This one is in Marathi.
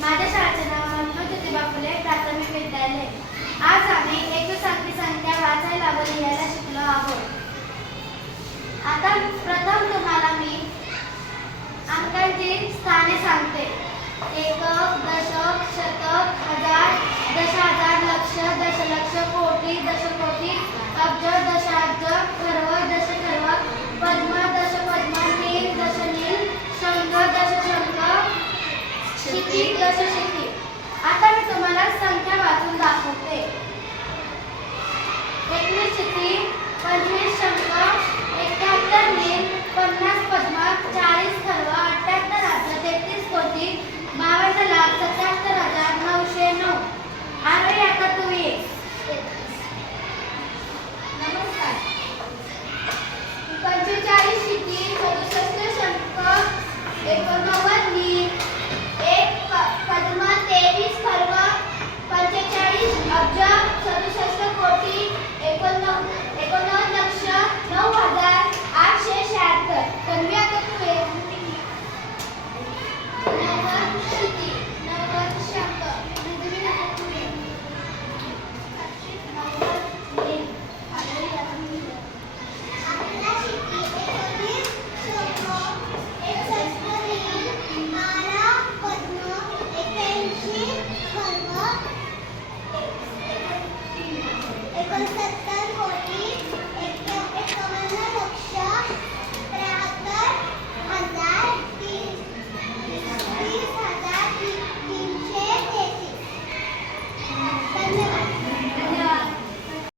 माझ्या शाळेचे नाव महात्मा ज्योतिबा फुले प्राथमिक विद्यालय. आज आम्ही 1 अंकी संख्या वाचायला व लिहायला शिकलो आहोत. आता प्रथम तुम्हाला मी अंकांची स्थाने सांगते. एकक, दशक, शतक, हजार, दशहजार, लक्ष, दशलक्ष, कोटी, दशकोटी, अब्ज,